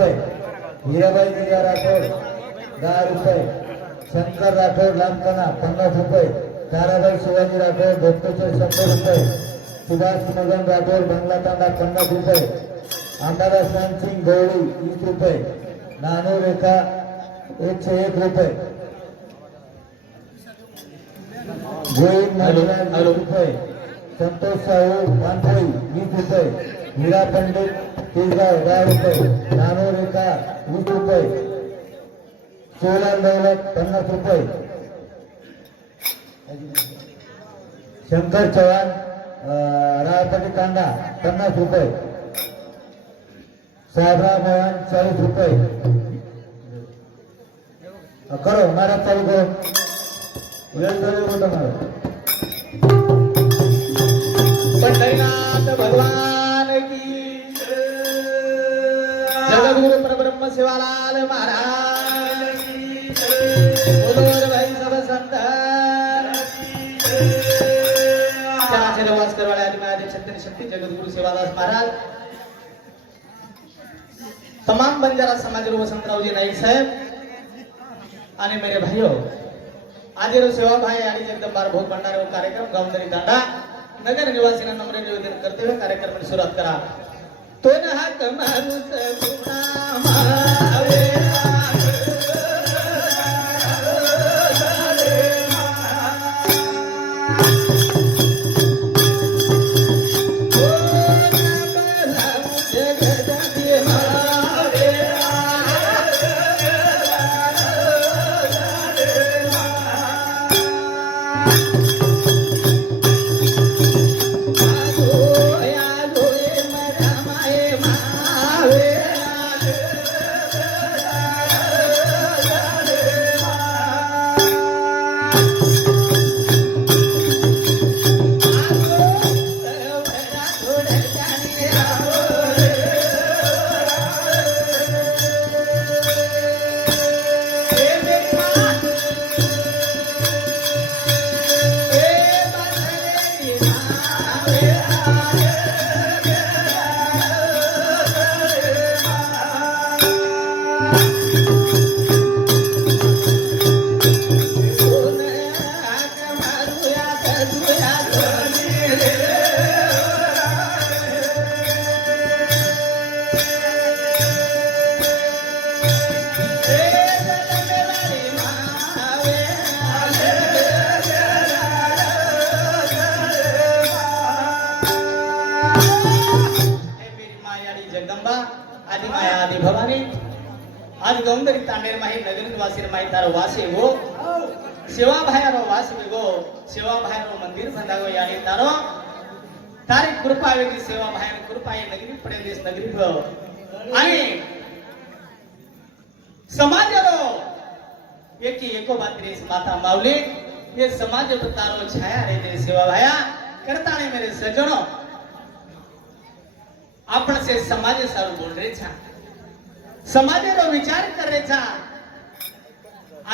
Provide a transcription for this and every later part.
रुपये. हिराबाई दिल्या राठोड दहा रुपये. शंकर राठोड लांबकाना पन्नास रुपये. ताराबाई शिवाजी राठोड भोगतेश्वर शंभर रुपये. सुभाष मगन राठोड बंगला तांडा पन्नास रुपये. अंबादास सिंग गवळी वीस रुपये. नानू रेखा एकशे एक रुपये. गोविंद रुपये. संतोष साहू पानपोळी वीस रुपये. हीरा पंडित तिसगाव दहा रुपये. नानू का वीस रुपये. सोलार दौलत पन्नास रुपये. शंकर चव्हाण अं, कांदा पन्नास रुपये. साहेबराव मोहन चाळीस रुपये. करो महाराज चालू करो. वेळ चालू मोठं महाराज भगवान. शिवालाल महाराज. भाई सब संत करवाळे छत्रपती शक्ती जगद्गुरु महाराज. तमाम बंजारा समाज वसंतरावजी नाईक साहेब आणि मेरे भाईओ आज सेवा भाई आणि जगदंबार भोग भंडारे कार्यक्रम गावंदरी दांडा. नगर निवासींना नम्र निवेदन करते हुए कार्यक्रमाची सुरुवात करा. तो न हाक आदि माया आदि भवानी आज गौंदरी तांडेर माही नगर निवासी माही तारो वासे हो। सेवा भायारो वास गो हो। सेवा तारी कृपा वेगळी सेवा कृपा ये नगरी पडे नगरी हो। आणि समाजारो एकी एको बात्री माता मावली। ये समाज तारो छाया रे सेवा भाया। करताने मेरे सजनो आपण से समाज सारू बोल रे छा. समाजेरो विचार कर रे छा.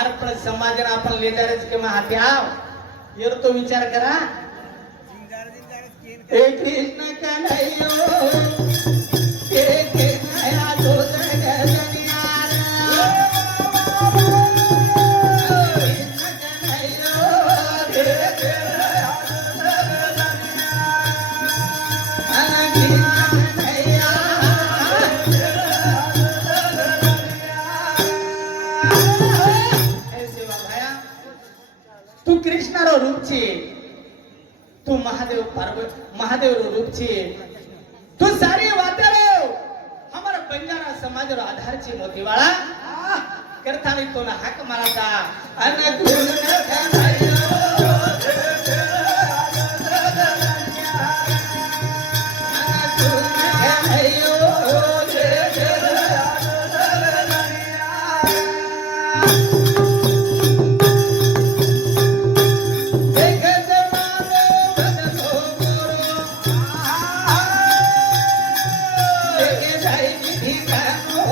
आर पण समाज आपण लेजारेच के हाती आव येर तो विचार करा. हे कृष्ण कन्हैयो हे कृष्ण या तो जगदनियार kertani tola hak malata anak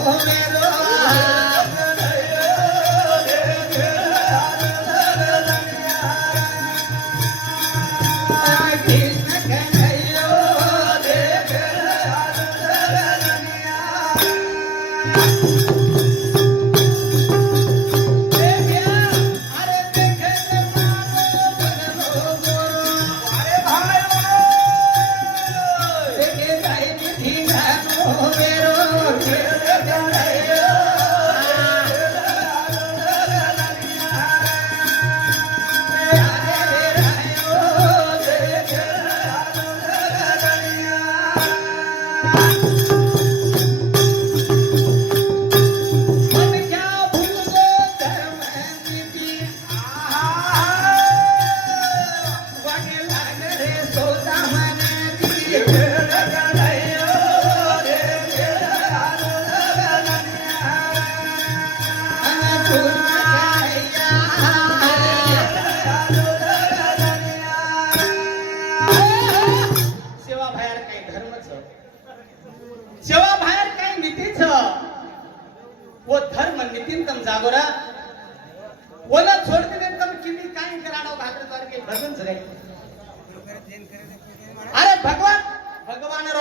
Oh, man. Oh, man.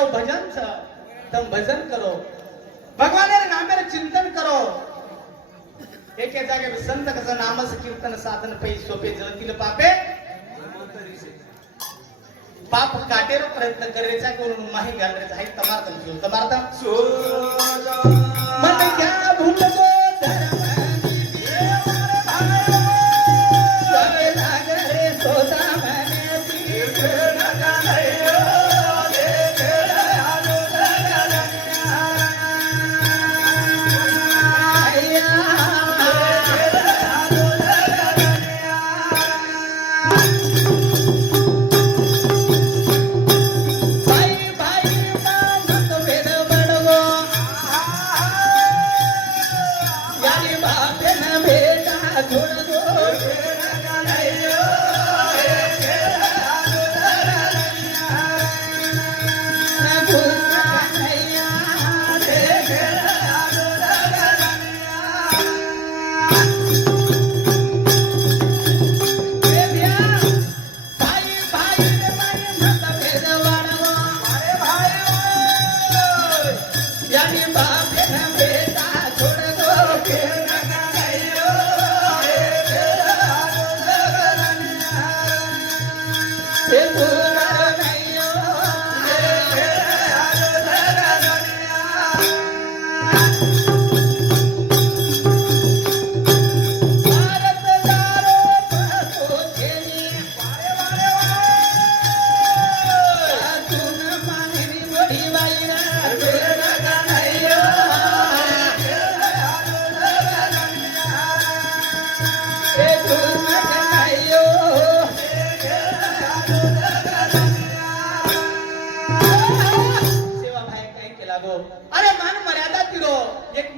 करो भजन सा, तुम भजन करो। भगवान नामेर चिंतन करो। एक जागे संत कसं नामच कीर्तन साधन पै सोपे जळतील पापे। पाप काटेर प्रयत्न करायचा करून माही घालायचा आहे तमार्थम घेऊ तमार्थम मन क्या भूल Pedro.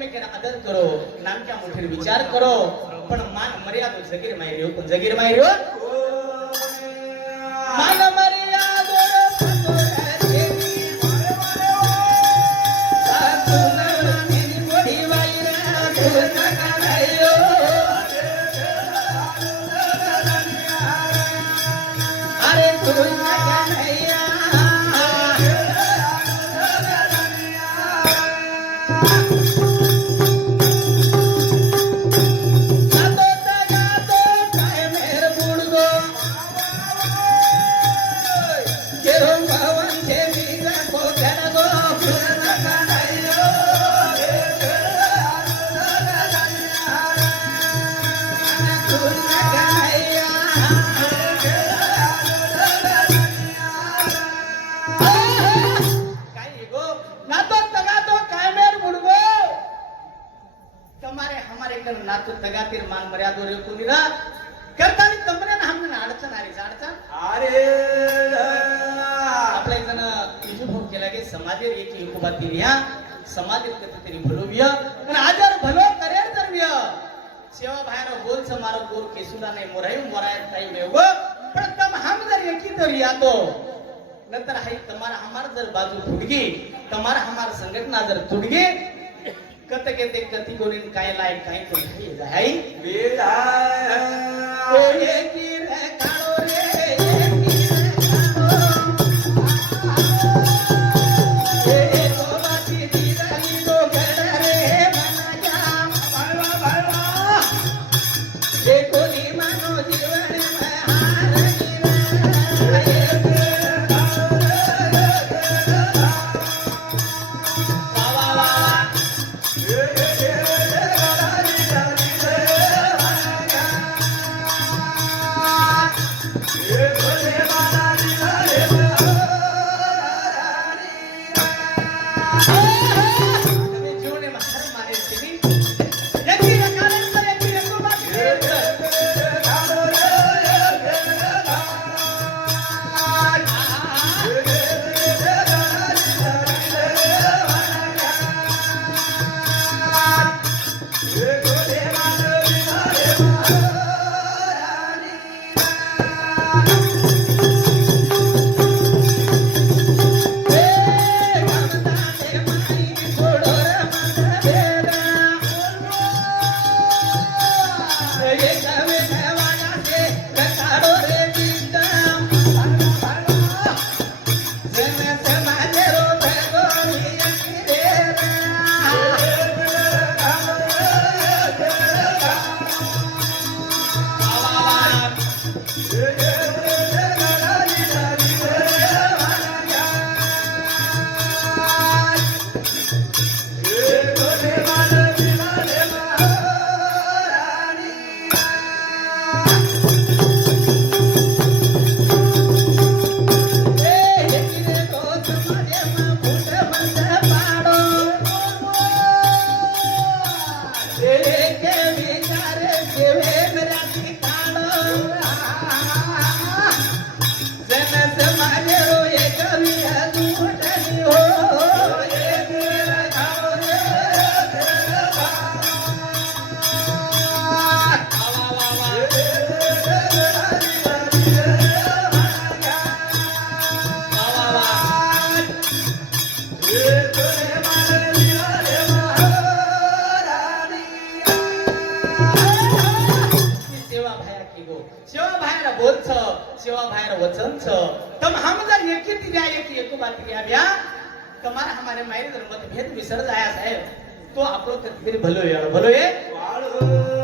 एकमेकांना आदर करो नामच्या मोठे विचार करो पण मान मर्यादा जगीर माहिती हो, जगीर माहिती हो. चली आतो नंतर हाई तमार हमार जर बाजू फुटगी तमार हमार संघटना जर तुटगी कत घेते कती कोणी काय लायक काय कोणी? जाय बेजाय ¡Eh! भायर बोलछ सेवा भायर वचन छ त हम जर एकी तिया एकी बात किया ब्या तुम्हारा हमारे मायने धर्म भेद विसर जाया साहेब तो आपलो तकदीर भलो यार भलो ये वाळ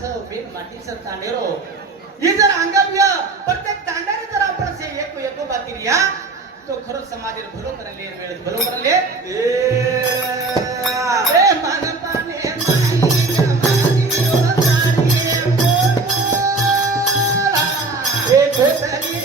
मनख्याचं बेन मातीचं कांडेरो हे जर अंगव्य प्रत्येक जर आपण से एको एको बातील या तो खरंच समाजेर भलो करले वेळेत भलो करले. ए ओ सारी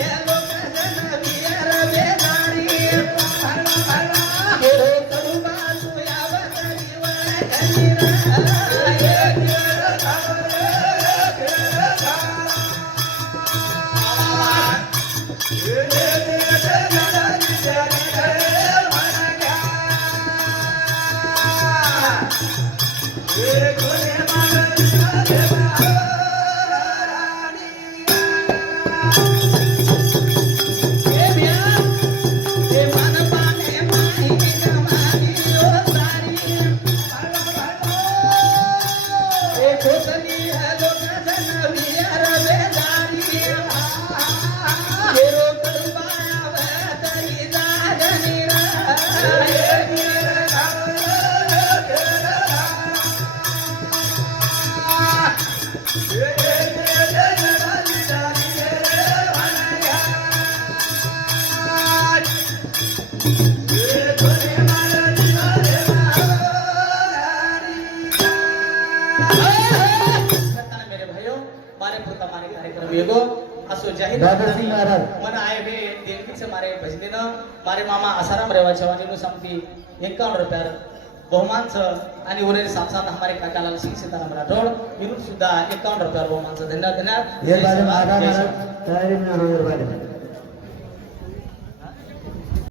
जाहीर. मन बे मारे भजनीनं. मारे मामा आसाराम रेवा एकावन्न रुपयार बहुमानचं आणि उरेल हमारे काकालाल सिंग सीताराम राठोड. इरून सुद्धा एकावन्न रुपयार बहुमानचं धन्यवाद धन्यवाद.